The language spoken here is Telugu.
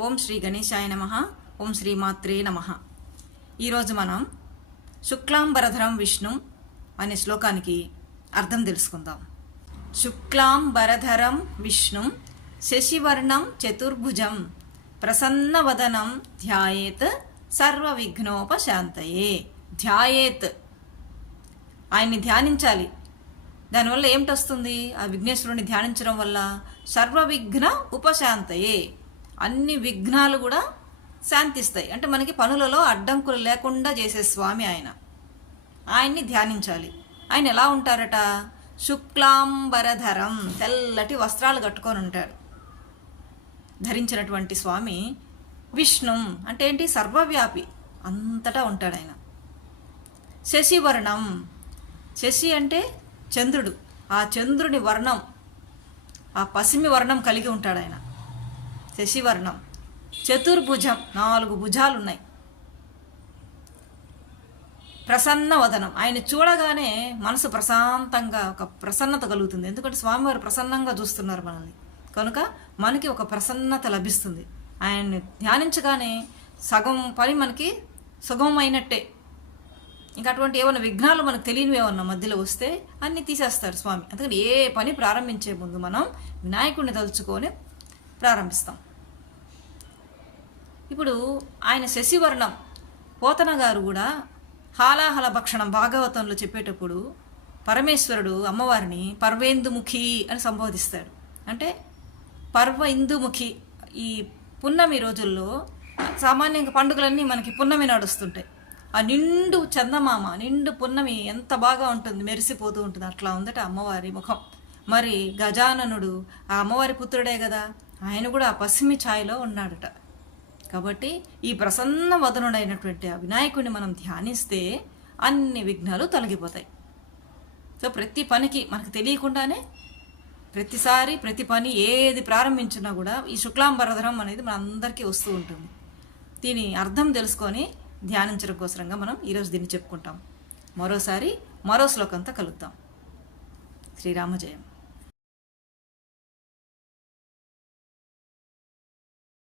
ఓం శ్రీ గణేశాయ నమ. ఓం శ్రీ మాత్రే నమ. ఈరోజు మనం శుక్లాంబరధరం విష్ణు అనే శ్లోకానికి అర్థం తెలుసుకుందాం. శుక్లాంబరధరం విష్ణు శశివర్ణం చతుర్భుజం ప్రసన్నవదనం ధ్యాయేత్ సర్వ విఘ్నోపశాంతయే ధ్యాయేత్. ఆయన్ని ధ్యానించాలి. దానివల్ల ఏమిటొస్తుంది? ఆ విఘ్నేశ్వరుని ధ్యానించడం వల్ల సర్వ విఘ్న ఉపశాంతయే. అన్ని విఘ్నాలు కూడా శాంతిస్తాయి. అంటే మనకి పనులలో అడ్డంకులు లేకుండా చేసే స్వామి ఆయన. ఆయన్ని ధ్యానించాలి. ఆయన ఎలా ఉంటారట? శుక్లాంబరధరం తెల్లటి వస్త్రాలు కట్టుకొని ఉంటాడు. ధరించినటువంటి స్వామి విష్ణు అంటే ఏంటి? సర్వవ్యాపి. అంతటా ఉంటాడు ఆయన. శశివర్ణం. శశి అంటే చంద్రుడు. ఆ చంద్రుని వర్ణం ఆ పసిమి వర్ణం కలిగి ఉంటాడు ఆయన. శశివర్ణం. చతుర్భుజం నాలుగు భుజాలు ఉన్నాయి ప్రసన్న వదనం. ఆయన చూడగానే మనసు ప్రశాంతంగా ఒక ప్రసన్నత కలుగుతుంది. ఎందుకంటే స్వామివారు ప్రసన్నంగా చూస్తున్నారు మనల్ని. కనుక మనకి ఒక ప్రసన్నత లభిస్తుంది. ఆయన్ని ధ్యానించగానే సగం పని మనకి సుగమమైనట్టే. ఇంకా అటువంటి ఏమైనా విఘ్నాలు మనకు తెలియనివి ఏమన్నా మధ్యలో వస్తే అన్నీ తీసేస్తారు స్వామి. అందుకని ఏ పని ప్రారంభించే ముందు మనం వినాయకుడిని తలుచుకొని ప్రారంభిస్తాం. ఇప్పుడు ఆయన శశివర్ణం పోతన గారు కూడా హాలాహల భక్షణం భాగవతంలో చెప్పేటప్పుడు పరమేశ్వరుడు అమ్మవారిని పర్వేందుముఖి అని సంబోధిస్తాడు. అంటే పర్వ ఇందుముఖి ఈ పున్నమి రోజుల్లో సామాన్యంగా పండుగలన్నీ మనకి పున్నమి నడుస్తుంటాయి ఆ నిండు చందమామ నిండు పున్నమి ఎంత బాగా ఉంటుంది మెరిసిపోతూ ఉంటుంది. అట్లా ఉందట అమ్మవారి ముఖం. మరి గజాననుడు ఆ అమ్మవారి పుత్రుడే కదా ఆయన కూడా ఆ పసిమి ఛాయలో ఉన్నాడట. కాబట్టి ఈ ప్రసన్న వదనుడైనటువంటి ఆ వినాయకుడిని మనం ధ్యానిస్తే అన్ని విఘ్నాలు తొలగిపోతాయి. సో ప్రతి పనికి మనకు తెలియకుండానే ప్రతిసారి ప్రతి పని ఏది ప్రారంభించినా కూడా ఈ శుక్లాంబరధరం అనేది మన అందరికీ వస్తూ ఉంటుంది. దీని అర్థం తెలుసుకొని ధ్యానించడం కోసరంగా మనం ఈరోజు దీన్ని చెప్పుకుంటాం. మరోసారి మరో శ్లోకంతో కలుద్దాం. శ్రీరామజయం